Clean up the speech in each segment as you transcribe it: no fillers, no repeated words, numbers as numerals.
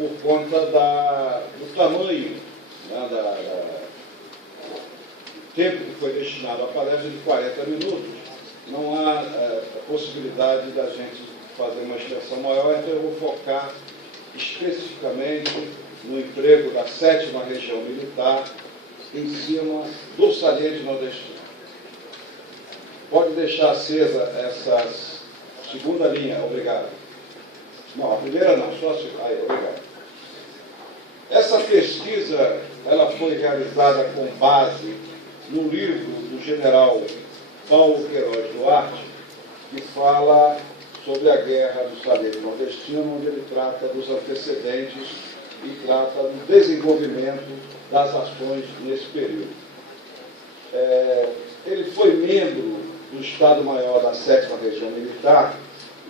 por conta do tamanho, né, do tempo que foi destinado à palestra de 40 minutos, não há a possibilidade da gente fazer uma extensão maior, então eu vou focar especificamente no emprego da 7ª Região Militar em cima do saliente nordestino. Pode deixar acesa essa segunda linha, obrigado. Não, a primeira não, só a segunda. Aí, obrigado. Essa pesquisa, ela foi realizada com base no livro do general Paulo Queiroz Duarte, que fala sobre a guerra do saliente nordestino, onde ele trata dos antecedentes e trata do desenvolvimento das ações nesse período. Ele foi membro do Estado-Maior da 7ª Região Militar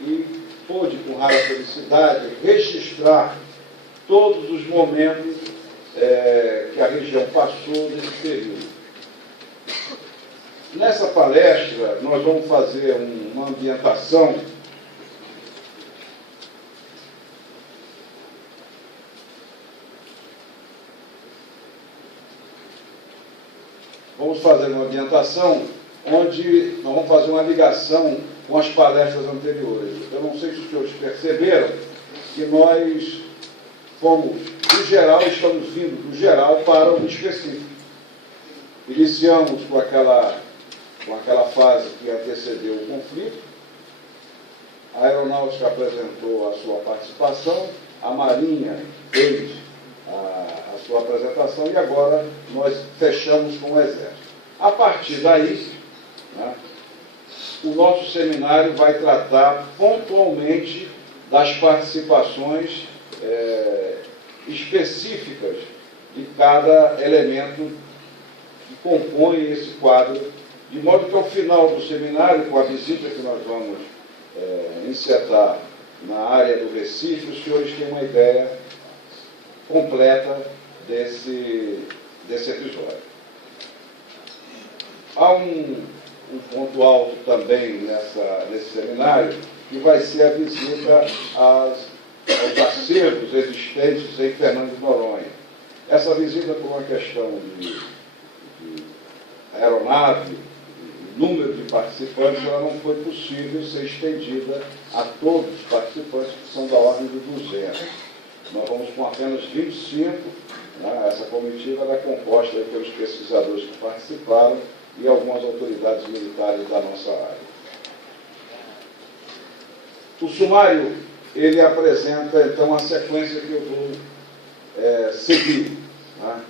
e pôde, com rara felicidade, registrar todos os momentos que a região passou nesse período. Nessa palestra, nós vamos fazer uma ambientação onde nós vamos fazer uma ligação com as palestras anteriores. Eu não sei se os senhores perceberam que nós fomos do geral, estamos vindo do geral para o específico. Iniciamos com aquela fase que antecedeu o conflito, a Aeronáutica apresentou a sua participação, a Marinha fez a sua apresentação e agora nós fechamos com o Exército. A partir daí, né, o nosso seminário vai tratar pontualmente das participações específicas de cada elemento que compõe esse quadro, de modo que ao final do seminário, com a visita que nós vamos encetar na área do Recife, os senhores têm uma ideia completa desse episódio. Há um ponto alto também nesse seminário, que vai ser a visita aos acervos existentes em Fernando de Noronha. Essa visita, por uma questão de aeronave, número de participantes, ela não foi possível ser estendida a todos os participantes, que são da ordem de 200. Nós vamos com apenas 25, né? Essa comitiva é composta pelos pesquisadores que participaram e algumas autoridades militares da nossa área. O sumário, ele apresenta, então, a sequência que eu vou seguir. Né?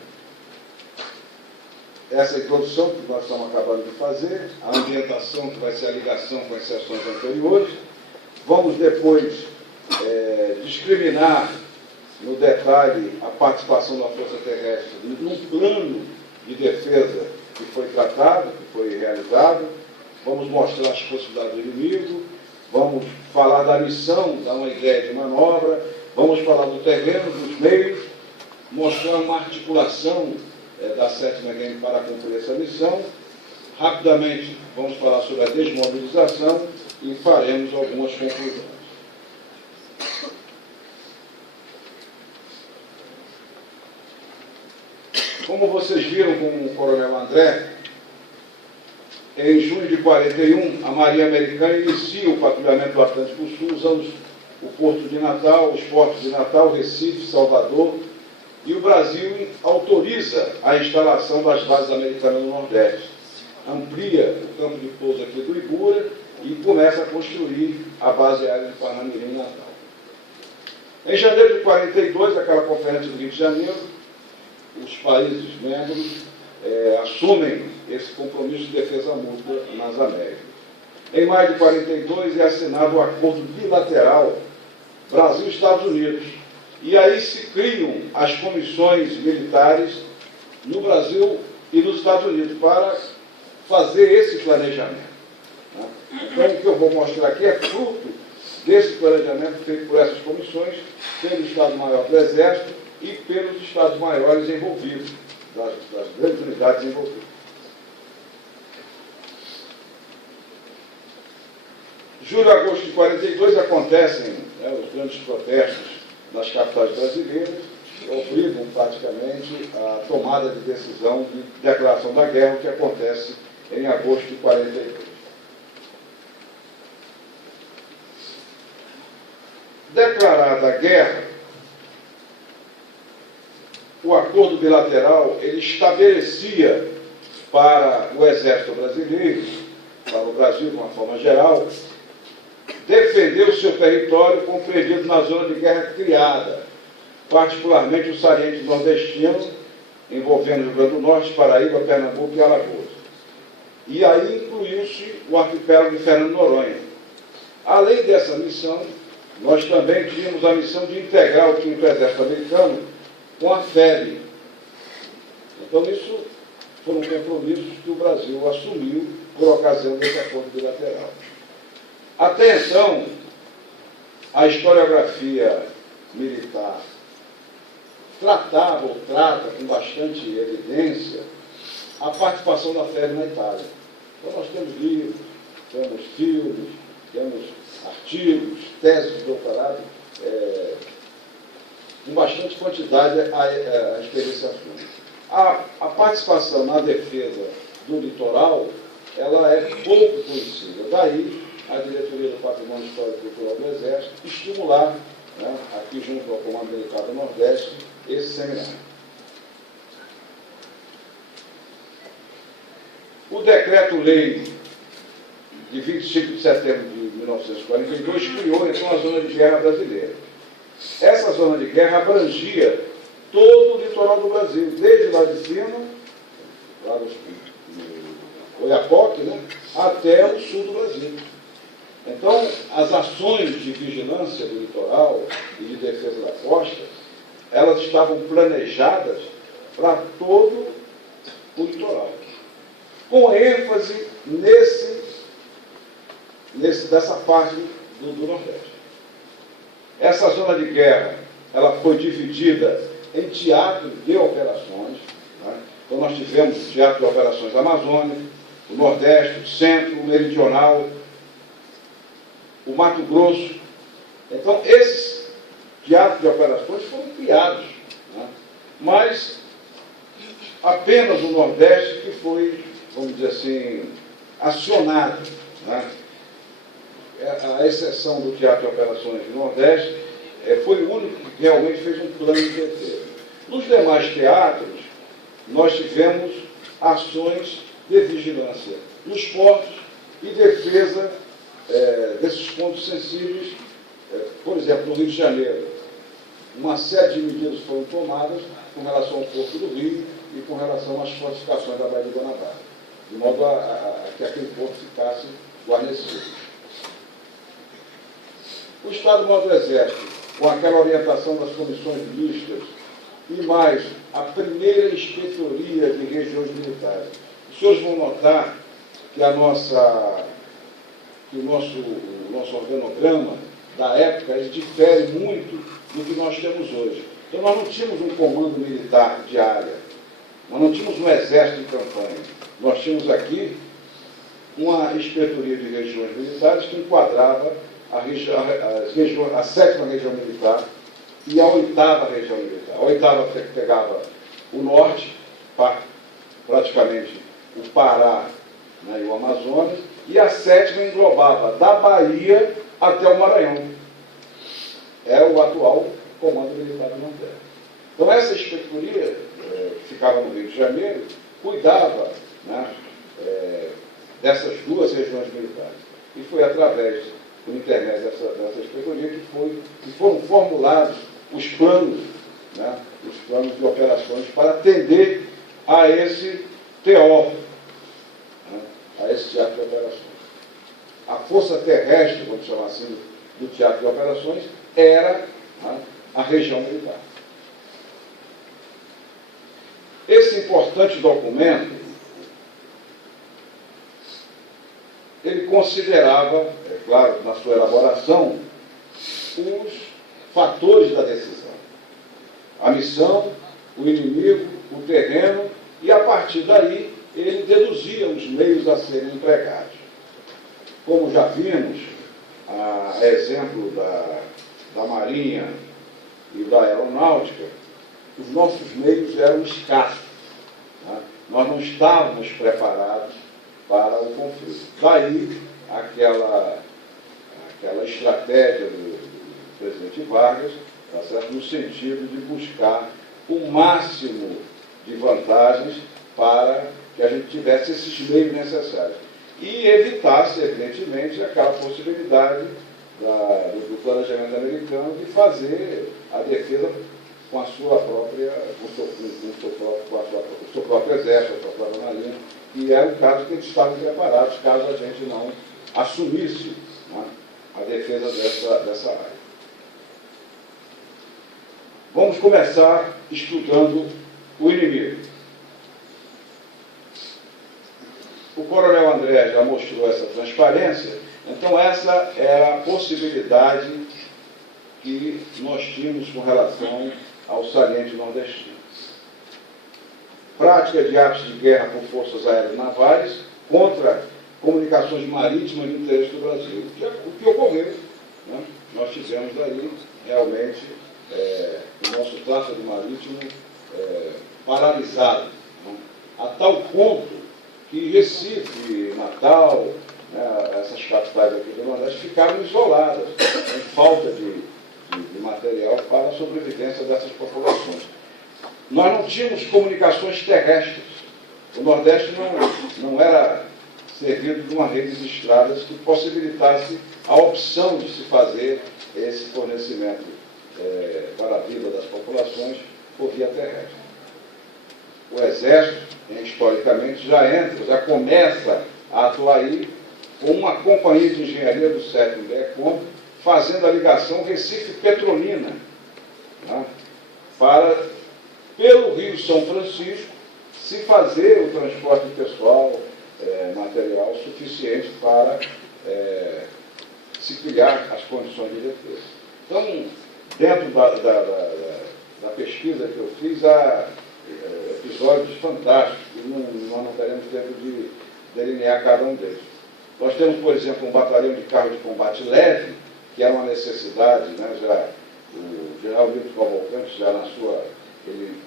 Essa introdução que nós estamos acabando de fazer, a ambientação, que vai ser a ligação com as sessões anteriores. Vamos depois discriminar no detalhe a participação da Força Terrestre num plano de defesa que foi tratado, que foi realizado. Vamos mostrar as possibilidades do inimigo, vamos falar da missão, dar uma ideia de manobra, vamos falar do terreno, dos meios, mostrar uma articulação da 7ª GEM para cumprir essa missão. Rapidamente vamos falar sobre a desmobilização e faremos algumas conclusões. Como vocês viram com o Coronel André, em junho de 41, a Marinha Americana inicia o patrulhamento do Atlântico Sul, usando o Porto de Natal, os portos de Natal, Recife, Salvador, e o Brasil autoriza a instalação das bases americanas no Nordeste. Amplia o campo de pouso aqui do Ibura e começa a construir a base aérea de Parnamirim em Natal. Em janeiro de 42, aquela conferência do Rio de Janeiro, os países membros assumem esse compromisso de defesa mútua nas Américas. Em maio de 42 é assinado o acordo bilateral Brasil e Estados Unidos. E aí se criam as comissões militares no Brasil e nos Estados Unidos para fazer esse planejamento. Né? Então, o que eu vou mostrar aqui é fruto desse planejamento feito por essas comissões, pelo Estado-Maior do Exército e pelos Estados-Maiores envolvidos, das grandes unidades envolvidas. Julho e agosto de 42 acontecem os grandes protestos nas capitais brasileiras, obrigam praticamente a tomada de decisão de declaração da guerra, que acontece em agosto de 1942. Declarada a guerra, o acordo bilateral ele estabelecia para o Exército Brasileiro, para o Brasil de uma forma geral, defender o seu território compreendido na zona de guerra criada, particularmente o saliente nordestino, envolvendo o Rio Grande do Norte, Paraíba, Pernambuco e Alagoas. E aí incluiu-se o arquipélago de Fernando de Noronha. Além dessa missão, nós também tínhamos a missão de integrar o 5º Exército Americano com a FEB. Então, isso foram compromissos que o Brasil assumiu por ocasião desse acordo bilateral. Até então, a historiografia militar tratava ou trata com bastante evidência a participação da FEB na Itália. Então, nós temos livros, temos filmes, temos artigos, teses de doutorado, com bastante quantidade a respeito desse assunto. A participação na defesa do litoral, ela é pouco conhecida. Daí, a diretoria do Patrimônio Histórico e Cultural do Exército estimular, né, aqui junto ao Comando Militar do Nordeste, esse seminário. O Decreto-Lei de 25 de setembro de 1942 criou, então, a Zona de Guerra Brasileira. Essa zona de guerra abrangia todo o litoral do Brasil, desde lá de cima, lá no Oiapoque, né, até o sul do Brasil. Então, as ações de vigilância do litoral e de defesa da costa, elas estavam planejadas para todo o litoral, com ênfase dessa parte do Nordeste. Essa zona de guerra, ela foi dividida em teatros de operações, né? Então nós tivemos o teatro de operações amazônicas, o Nordeste, o Centro, o Meridional, o Mato Grosso. Então esses teatros de operações foram criados, né? Mas apenas o Nordeste que foi, vamos dizer assim, acionado, né? A exceção do Teatro de Operações do Nordeste, foi o único que realmente fez um plano de defesa. Nos demais teatros, nós tivemos ações de vigilância nos portos e defesa desses pontos sensíveis. Por exemplo, no Rio de Janeiro, uma série de medidas foram tomadas com relação ao Porto do Rio e com relação às fortificações da Baía de Guanabara, de modo a que aquele porto ficasse guarnecido. O Estado-Maior do Exército, com aquela orientação das comissões mistas e mais a primeira inspetoria de regiões militares. Os senhores vão notar que o nosso organograma da época ele difere muito do que nós temos hoje. Então nós não tínhamos um comando militar de área, nós não tínhamos um exército em campanha. Nós tínhamos aqui uma inspetoria de regiões militares que enquadrava a 7ª região militar e a 8ª região militar. A 8ª pegava o norte, praticamente o Pará, né, e o Amazonas, e a 7ª englobava da Bahia até o Maranhão. É o atual Comando Militar do Nordeste. Então essa inspetoria, que ficava no Rio de Janeiro, cuidava, né, dessas duas regiões militares. E foi através, por intermédio dessa inspetoria, que foram formulados os planos, né, os planos de operações para atender a esse TO, né, a esse teatro de operações. A força terrestre, vamos chamar assim, do teatro de operações, era, né, a região militar. Esse importante documento, ele considerava, é claro, na sua elaboração, os fatores da decisão. A missão, o inimigo, o terreno, e a partir daí ele deduzia os meios a serem empregados. Como já vimos, a exemplo da Marinha e da aeronáutica, os nossos meios eram escassos. Né? Nós não estávamos preparados para o conflito. Daí aquela estratégia do presidente Vargas, tá certo? No sentido de buscar o máximo de vantagens para que a gente tivesse esses meios necessários. E evitasse, evidentemente, aquela possibilidade do planejamento americano de fazer a defesa com a sua própria, o seu próprio exército, a sua própria marinha, e era o caso que eles estavam preparados, caso a gente não assumisse, né, a defesa dessa área. Vamos começar estudando o inimigo. O coronel André já mostrou essa transparência, então essa era a possibilidade que nós tínhamos com relação ao saliente nordestino. Prática de atos de guerra por forças aéreas navais contra comunicações marítimas de interesse do Brasil. O que ocorreu, né? Nós tivemos aí realmente o nosso tráfego marítimo paralisado, né? A tal ponto que Recife, Natal, né, essas capitais aqui do Nordeste ficaram isoladas, em falta de material para a sobrevivência dessas populações. Nós não tínhamos comunicações terrestres. O Nordeste não era servido de uma rede de estradas que possibilitasse a opção de se fazer esse fornecimento para a vida das populações por via terrestre. O Exército, historicamente, já começa a atuar aí com uma companhia de engenharia do 7º BECOM, fazendo a ligação Recife-Petrolina, né, para, pelo Rio São Francisco, se fazer o transporte pessoal, material suficiente para se criar as condições de defesa. Então, dentro da pesquisa que eu fiz, há episódios fantásticos, e nós não teremos tempo de delinear cada um deles. Nós temos, por exemplo, um batalhão de carro de combate leve, que era uma necessidade, né, o general Milton Cavalcante, ele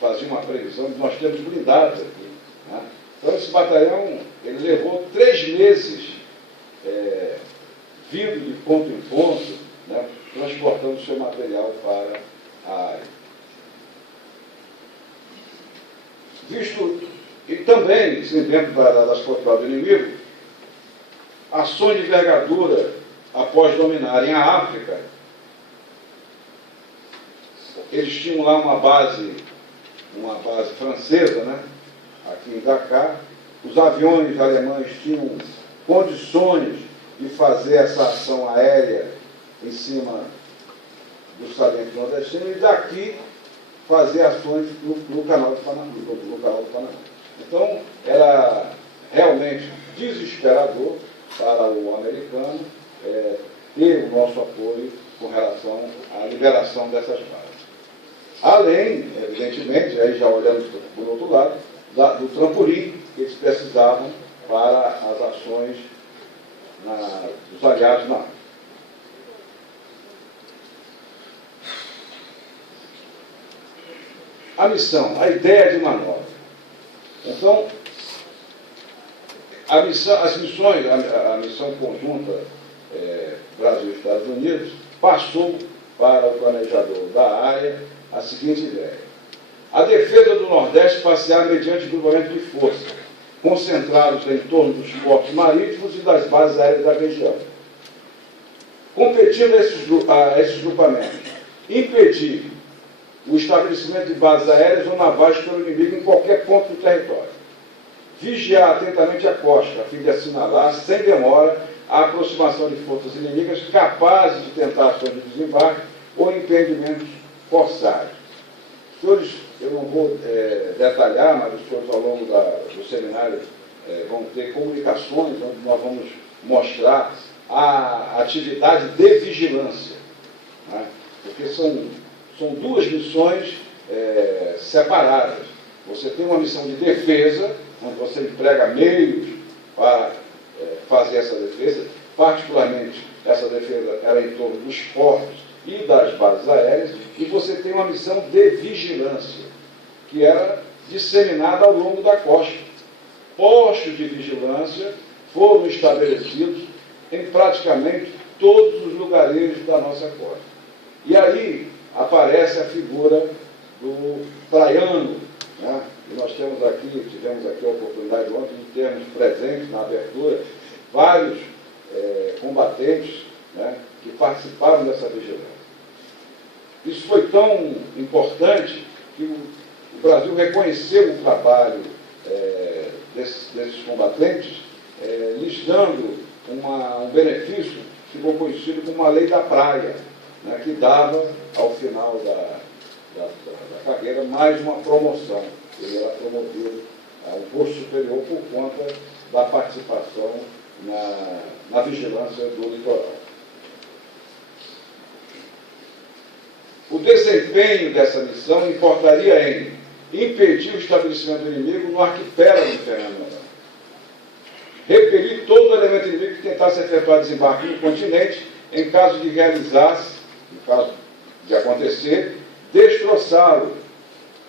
fazia uma previsão de nós temos blindados aqui. Né? Então, esse batalhão, ele levou 3 meses vindo de ponto em ponto, né, transportando seu material para a área. E também, dentro das forças do inimigo, ações de envergadura após dominarem a África. Eles tinham lá uma base francesa, né, aqui em Dakar. Os aviões alemães tinham condições de fazer essa ação aérea em cima do saliente nordestino e daqui fazer ações no canal do Panamá. Então, era realmente desesperador para o americano ter o nosso apoio com relação à liberação dessas bases. Além, evidentemente, aí já olhando por outro lado, do trampolim que eles precisavam para as ações dos aliados na África. A missão, a ideia de manobra. Então, a missão conjunta Brasil e Estados Unidos passou para o planejador da área a seguinte ideia: a defesa do Nordeste passear mediante grupamento de força, concentrados em torno dos portos marítimos e das bases aéreas da região. Competindo a esses grupamentos, impedir o estabelecimento de bases aéreas ou navais pelo inimigo em qualquer ponto do território. Vigiar atentamente a costa, a fim de assinalar, sem demora, a aproximação de forças inimigas capazes de tentar ações de desembarque ou empreendimentos forçados. Senhores, eu não vou detalhar, mas os senhores, ao longo do seminário, vão ter comunicações onde nós vamos mostrar a atividade de vigilância, né? Porque são 2 missões separadas. Você tem uma missão de defesa, onde você emprega meios para fazer essa defesa. Particularmente, essa defesa era em torno dos portos e das bases aéreas, e você tem uma missão de vigilância, que era disseminada ao longo da costa. Postos de vigilância foram estabelecidos em praticamente todos os lugareiros da nossa costa. E aí aparece a figura do praiano, né? E nós tivemos aqui a oportunidade ontem de termos presentes na abertura vários combatentes, né, que participaram dessa vigilância. Isso foi tão importante que o Brasil reconheceu o trabalho desses combatentes, lhes dando um benefício que ficou conhecido como a Lei da Praia, né, que dava, ao final da carreira, mais uma promoção. Ele era promovido a um posto superior por conta da participação na vigilância do litoral. O desempenho dessa missão importaria em impedir o estabelecimento do inimigo no arquipélago do Fernando Noronha, repelir todo elemento inimigo que tentasse efetuar desembarque no continente, em caso de acontecer, destroçá-lo,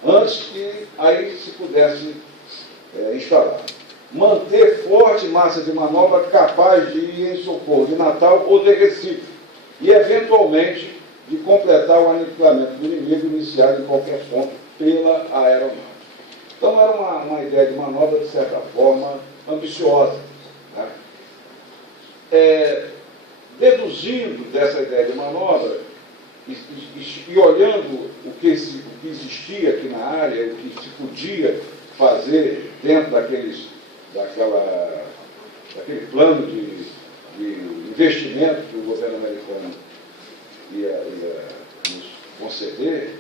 antes que aí se pudesse instalar. Manter forte massa de manobra capaz de ir em socorro de Natal ou de Recife, e, eventualmente, de completar o aniquilamento do inimigo iniciado em qualquer ponto pela aeronáutica. Então, era uma ideia de manobra, de certa forma, ambiciosa, né? Deduzindo dessa ideia de manobra, e olhando o que existia aqui na área, o que se podia fazer dentro daquele plano de investimento que o governo americano ia nos conceder,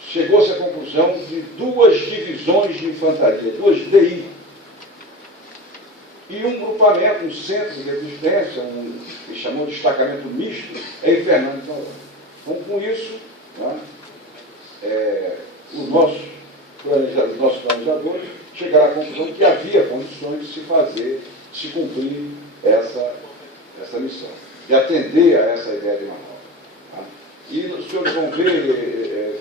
chegou-se à conclusão de 2 divisões de infantaria, 2 DI, e um grupamento, um centro de resistência, que chamou de destacamento misto, em Fernando de Noronha. Então, com isso, né, os nossos planejadores chegaram à conclusão que havia condições de se cumprir essa missão, de atender a essa ideia de manobra. Tá? E os senhores vão ver,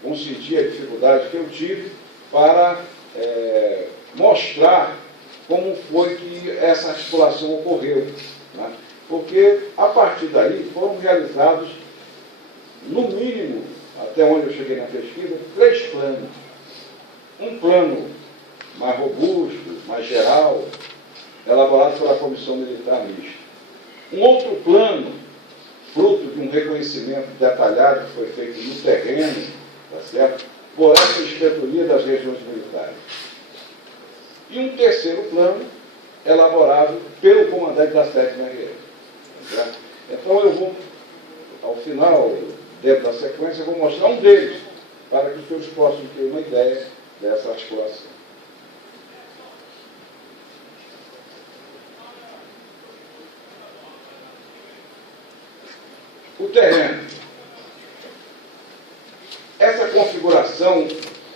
vão sentir a dificuldade que eu tive para mostrar como foi que essa articulação ocorreu, né? Porque, a partir daí, foram realizados, no mínimo, até onde eu cheguei na pesquisa, 3 planos. Um plano mais robusto, mais geral, elaborado pela Comissão Militar Mista. Um outro plano, fruto de um reconhecimento detalhado que foi feito no terreno, tá certo? Por essa inspetoria das regiões militares. E um terceiro plano, elaborado pelo comandante da 7ª RE. Tá? Então, eu vou, ao final, dentro da sequência, eu vou mostrar um deles, para que os senhores possam ter uma ideia dessa articulação. O terreno. Essa configuração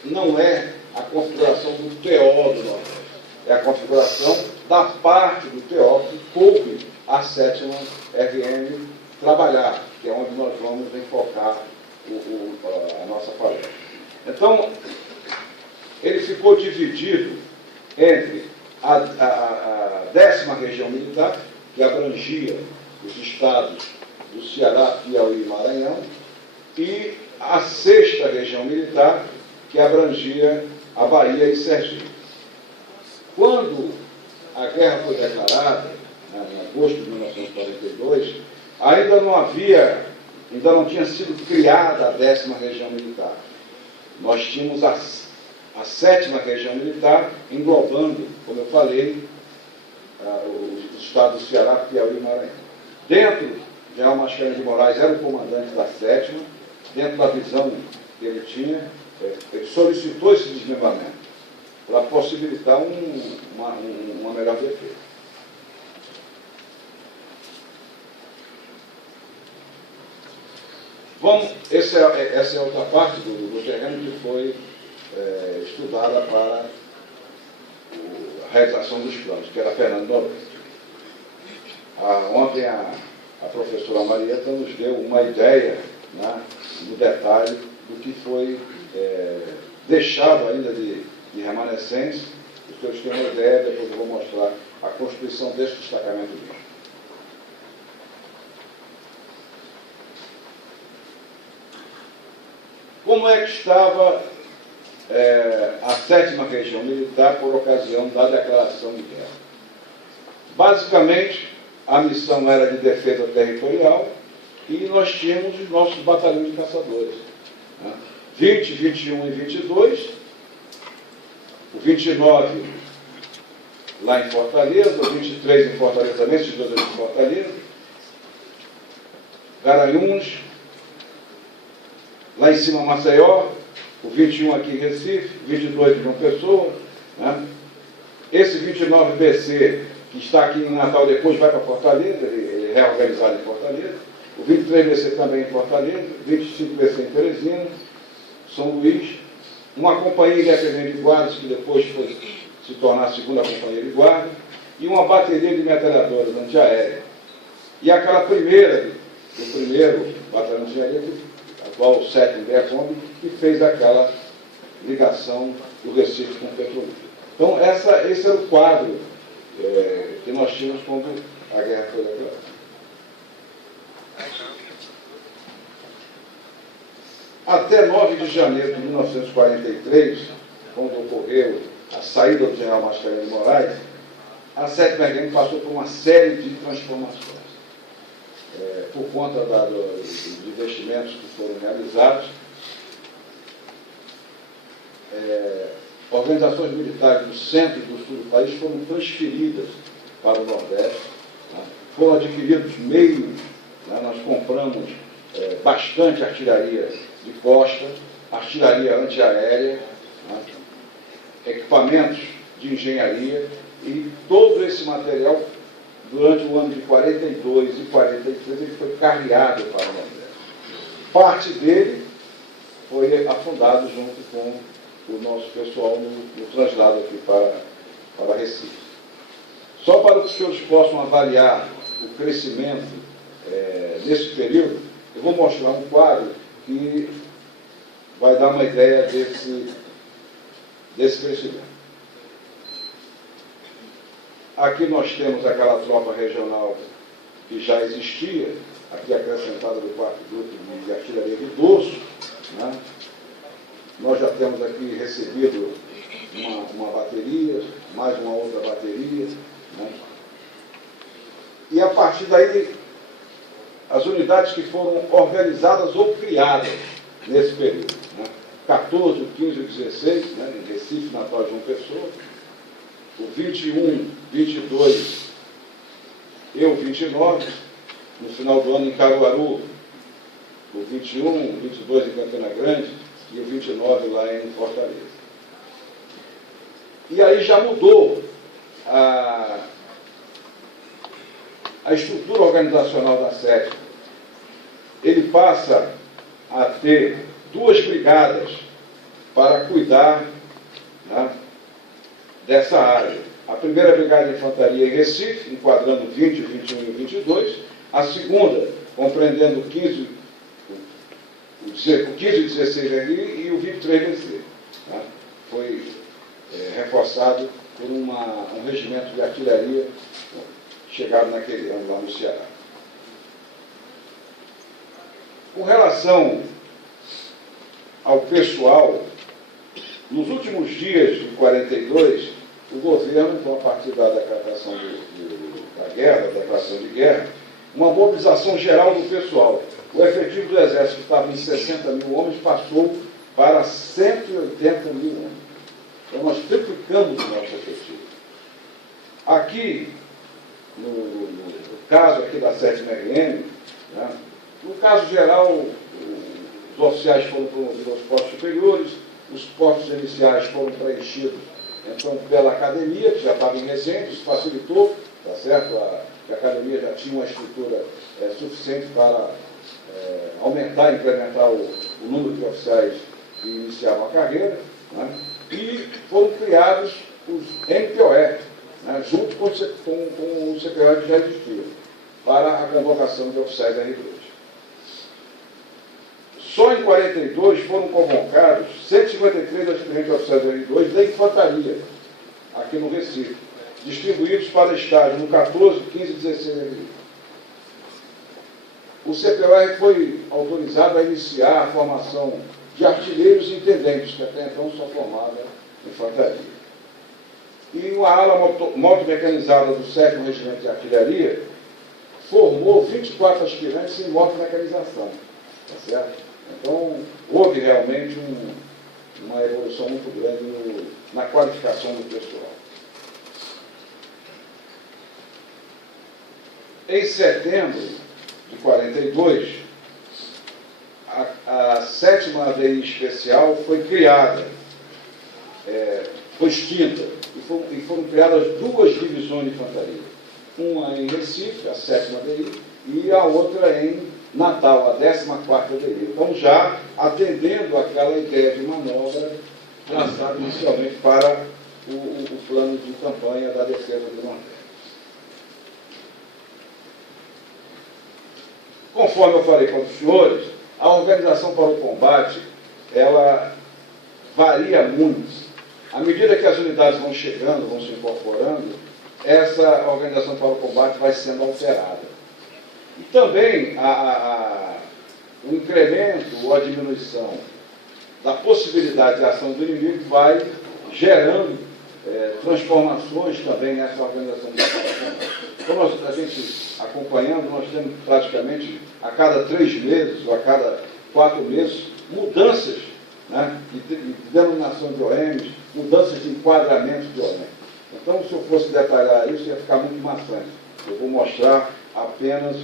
não é a configuração do TO do Nordeste. É a configuração da parte do TO que coube a 7ª RM trabalhar, que é onde nós vamos enfocar a nossa palestra. Então, ele ficou dividido entre a 10ª Região Militar, que abrangia os estados do Ceará, Piauí e Maranhão, e a 6ª Região Militar, que abrangia a Bahia e Sergipe. Quando a guerra foi declarada, em agosto de 1942, ainda não tinha sido criada a 10ª Região Militar. Nós tínhamos a 7ª Região Militar, englobando, como eu falei, os estados do Ceará, Piauí e Maranhão. Dentro, General Mascarenhas de Moraes era o comandante da 7ª, dentro da visão que ele tinha, ele solicitou esse desmembramento para possibilitar uma melhor defesa. Essa é outra parte do terreno que foi estudada para a realização dos planos, que era Fernando Noronha. Ontem a a professora Marieta nos deu uma ideia, né, no detalhe do que foi deixado ainda de remanescentes. Os senhores têm uma ideia, depois eu vou mostrar a constituição deste destacamento misto. Como é que estava a 7ª Região Militar por ocasião da declaração de guerra? Basicamente, a missão era de defesa territorial e nós tínhamos os nossos batalhões de caçadores. 20, 21 e 22, o 29 lá em Fortaleza, o 23 em Fortaleza também, esses dois em Fortaleza, Garanhuns, lá em cima Maceió, o 21 aqui em Recife, 22 em João Pessoa, né? Esse 29 BC, que está aqui em Natal, depois vai para Fortaleza, ele é reorganizado em Fortaleza, o 23 BC também em Fortaleza, 25 BC em Teresina, São Luís, uma companhia independente de guardas, que depois foi se tornar a 2ª companhia de guarda, e uma bateria de metralhadoras antiaéreas. E aquela primeiro batalhão de engenharia, atual 7º BECOM, que fez aquela ligação do Recife com o Petrolífero. Então, esse era o quadro que nós tínhamos quando a guerra foi declarada. Até 9 de janeiro de 1943, quando ocorreu a saída do general Mascarenhas de Moraes, a 7ª RN passou por uma série de transformações. Por conta dos investimentos que foram realizados, organizações militares do centro e do sul do país foram transferidas para o Nordeste, né? Foram adquiridos meios, né? Nós compramos bastante artilharia de costa, artilharia antiaérea, né? Equipamentos de engenharia, e todo esse material, durante o ano de 42 e 43, ele foi carreado para o Nordeste. Parte dele foi afundado junto com o nosso pessoal no traslado aqui para Recife. Só para que os senhores possam avaliar o crescimento nesse período, eu vou mostrar um quadro que vai dar uma ideia desse crescimento. Aqui nós temos aquela tropa regional que já existia, aqui acrescentada do 4º Grupo de Artilharia de Dorso, né? Nós já temos aqui recebido uma bateria, mais uma outra bateria, né? E a partir daí, as unidades que foram organizadas ou criadas nesse período, né? 14, 15 e 16, né? Em Recife, Natal e João Pessoa, o 21, 22 e o 29, no final do ano em Caruaru, o 21, 22 em Campina Grande e o 29 lá em Fortaleza. E aí já mudou a estrutura organizacional da 7ª. Ele passa a ter 2 brigadas para cuidar, né, dessa área. A primeira Brigada de Infantaria em Recife, enquadrando 20, 21 e 22. A segunda, compreendendo o 15 e 16 ali e o 23 BC. Tá? Foi reforçado por um regimento de artilharia chegado naquele ano lá no Ceará. Com relação ao pessoal, nos últimos dias de 42, o governo, então, a partir da declaração da guerra, da declaração de guerra, uma mobilização geral do pessoal. O efetivo do Exército, que estava em 60 mil homens, passou para 180 mil homens. Então, nós triplicamos o nosso efetivo. Aqui, no caso aqui da 7ª RN, né, no caso geral, os oficiais foram promovidos aos postos superiores, os postos iniciais foram preenchidos, então, pela academia, que já estava em recente, isso facilitou, tá certo? A academia já tinha uma estrutura suficiente para aumentar e incrementar o número de oficiais que iniciavam a carreira, né? E foram criados os MPOR, né? Junto com o secretário que já existia. para a convocação de oficiais R2. Só em 42 foram convocados 153 aspirantes de oficiais R2 da infantaria, aqui no Recife, distribuídos para estágio no 14, 15 e 16 R1. O CPOR foi autorizado a iniciar a formação de artilheiros e intendentes, que até então só formava infantaria. E uma ala motomecanizada do 7º Regimento de Artilharia formou 24 aspirantes em motomecanização. Tá certo? Então, houve realmente uma evolução muito grande na qualificação do pessoal. Em setembro de 42, a 7ª ADI especial foi criada, foi extinta, e foram criadas 2 divisões de infantaria. Uma em Recife, a 7ª ADI, e a outra em Natal, a 14ª ADI. Então, já atendendo àquela ideia de manobra traçada inicialmente para o plano de campanha da defesa do Nordeste. Conforme eu falei com os senhores, a organização para o combate, ela varia muito. À medida que as unidades vão chegando, vão se incorporando, essa organização para o combate vai sendo alterada. E também o incremento ou a diminuição da possibilidade de ação do inimigo vai gerando transformações também nessa organização para o combate. Então, a gente acompanhando, nós temos praticamente a cada 3 meses ou a cada 4 meses mudanças, né, de denominação de OMs, mudanças de enquadramento de OM. Então, se eu fosse detalhar isso, ia ficar muito maçante. Eu vou mostrar apenas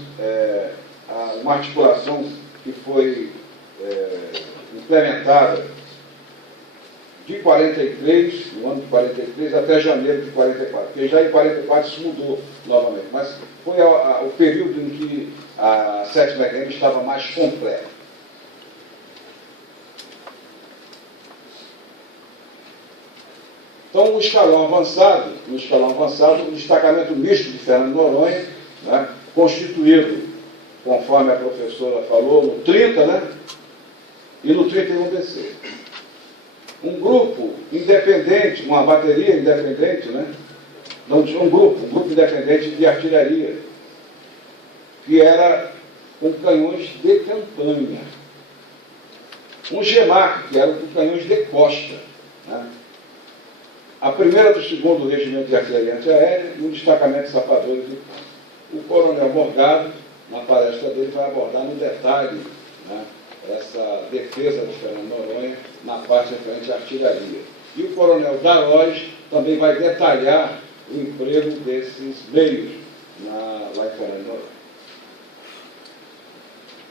uma articulação que foi implementada de 43, no ano de 43, até janeiro de 44, porque já em 44 isso mudou novamente, mas foi o período em que a 7ª RM estava mais completa. Então, no escalão avançado, o destacamento misto de Fernando Noronha, né, constituído, conforme a professora falou, no 30, né, e no 31 DC. Um grupo independente, uma bateria independente, né, não tinha um grupo independente de artilharia, que era com canhões de campanha. Um GEMAR, que era com canhões de costa, né. A primeira do 2º Regimento de Artilharia Antiaérea e um destacamento de sapadores de campo. O coronel Morgado, na palestra dele, vai abordar no detalhe, né, essa defesa de Fernando Noronha na parte referente à artilharia. E o coronel Daróis também vai detalhar o emprego desses meios lá em Fernando Noronha.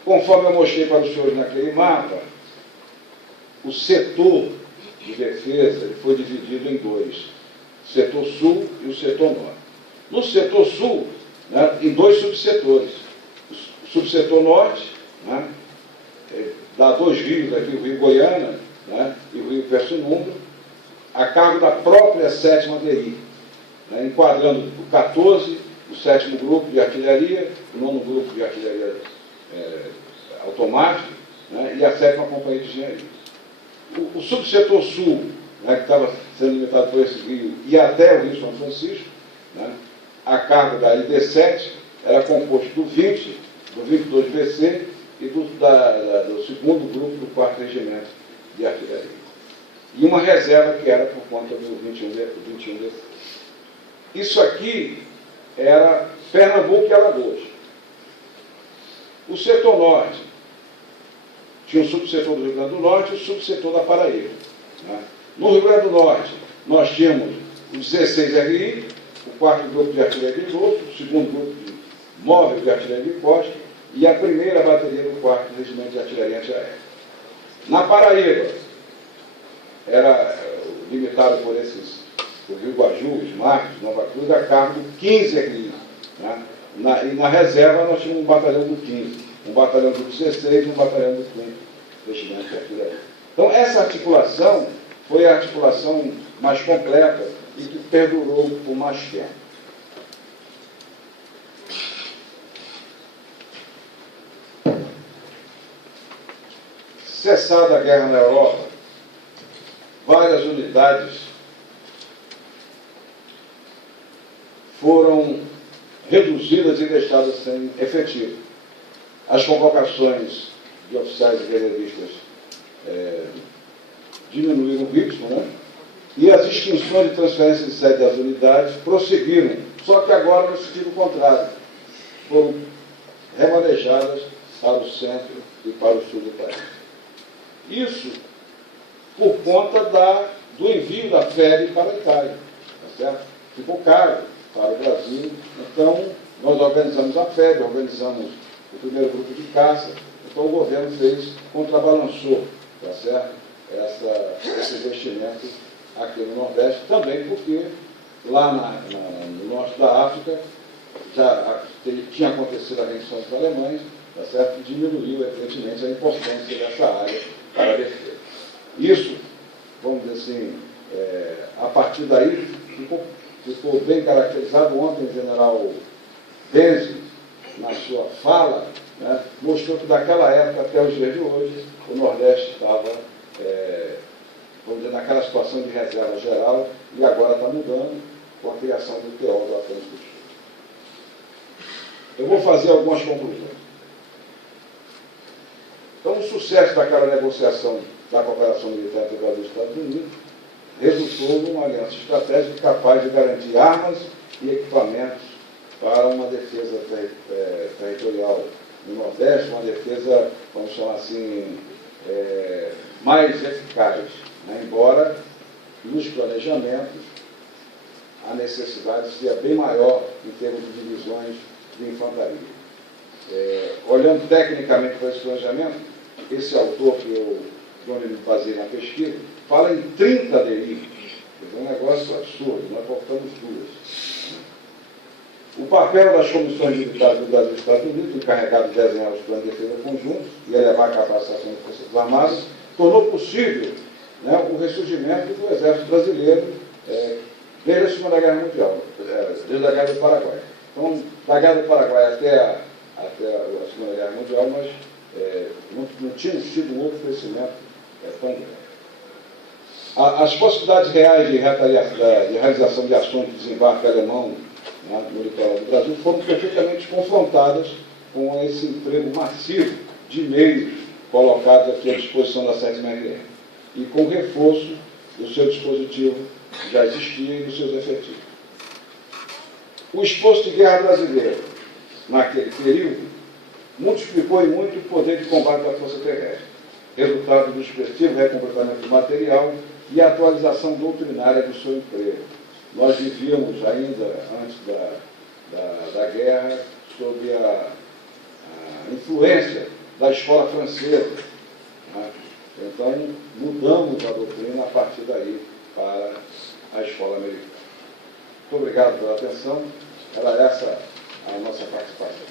Conforme eu mostrei para os senhores naquele mapa, o setor de defesa ele foi dividido em 2, o setor sul e o setor norte. No setor sul, né, em 2 subsetores. O subsetor norte, né, dá 2 rios aqui, o Rio Goiânia, né, e o Rio Verso-Número, a cargo da própria 7ª DI, né, enquadrando o 14, o 7º grupo de artilharia, o 9º grupo de artilharia automática, né, e a 7ª companhia de engenharia. O subsetor sul, né, que estava sendo limitado por esse rio, e até o Rio São Francisco, né, a cargo da ID7, era composto do 20, do 22 BC e do 2º grupo do 4º Regimento de Artilharia. E uma reserva que era por conta do 21 BC. Isso aqui era Pernambuco e Alagoas. O setor norte tinha o subsetor do Rio Grande do Norte e o subsetor da Paraíba. Né? No Rio Grande do Norte, nós tínhamos o 16 RI, o 4º grupo de artilharia de Luto, o 2º grupo de móvel de artilharia de costa e a primeira bateria do 4º Regimento de Artilharia Antiaérea. Na Paraíba, era limitado por o Rio Guaju, os Marcos, Nova Cruz, a cargo do 15 RI. Né? E na reserva nós tínhamos um batalhão do 15, um batalhão do 16 e um batalhão do 5º Regimento de Artilharia. Então, essa articulação foi a articulação mais completa e que perdurou por mais tempo. cessada a guerra na Europa, várias unidades foram reduzidas e deixadas sem efetivo. As convocações de oficiais e reservistas diminuíram o ritmo, né? E as extinções de transferência de sede das unidades prosseguiram, só que agora no sentido contrário. Foram remanejadas para o centro e para o sul do país. Isso por conta do envio da FEB para a Itália, tá certo? Ficou caro para o Brasil, então nós organizamos a FEB, organizamos o primeiro grupo de caça, então o governo contrabalançou, tá certo? Esse investimento aqui no Nordeste, também porque lá no norte da África já tinha acontecido a rendição dos alemães, tá certo? E diminuiu, evidentemente, a importância dessa área para a defesa. Isso, vamos dizer assim, a partir daí ficou bem caracterizado. Ontem o general Benzi, na sua fala, né, mostrou que daquela época até os dias de hoje, o Nordeste estava, vamos dizer, naquela situação de reserva geral, e agora está mudando com a criação do TO do Atlântico Sul. Eu vou fazer algumas conclusões. Então, o sucesso daquela negociação da cooperação militar entre o Brasil e os Estados Unidos resultou numa aliança estratégica capaz de garantir armas e equipamentos para uma defesa territorial no Nordeste, uma defesa, vamos chamar assim, mais eficaz, né? Embora nos planejamentos a necessidade seja bem maior em termos de divisões de infantaria. Olhando tecnicamente para esse planejamento, esse autor onde eu me baseei na pesquisa, fala em 30 DI. É um negócio absurdo, nós faltamos duas. O papel das comissões militares do Brasil e dos Estados Unidos, encarregado de desenhar os planos de defesa conjuntos e elevar a capacitação das Forças Armadas, tornou possível, né, o ressurgimento do Exército Brasileiro desde a Segunda Guerra Mundial, desde a Guerra do Paraguai. Então, da Guerra do Paraguai até a Segunda Guerra Mundial, nós não tínhamos tido um outro crescimento tão grande. As possibilidades reais de realização de ações de desembarque alemão, né, no litoral do Brasil foram perfeitamente confrontadas com esse emprego massivo de meios colocados aqui à disposição da 7ª e com reforço do seu dispositivo que já existia e dos seus efetivos. O esforço de guerra brasileiro, naquele período, multiplicou em muito o poder de combate da força terrestre, resultado do expressivo recompletamento do material e a atualização doutrinária do seu emprego. Nós vivíamos ainda, antes da guerra, sob a influência da escola francesa, né? Então, mudamos a doutrina a partir daí para a escola americana. Muito obrigado pela atenção. Era essa a nossa participação.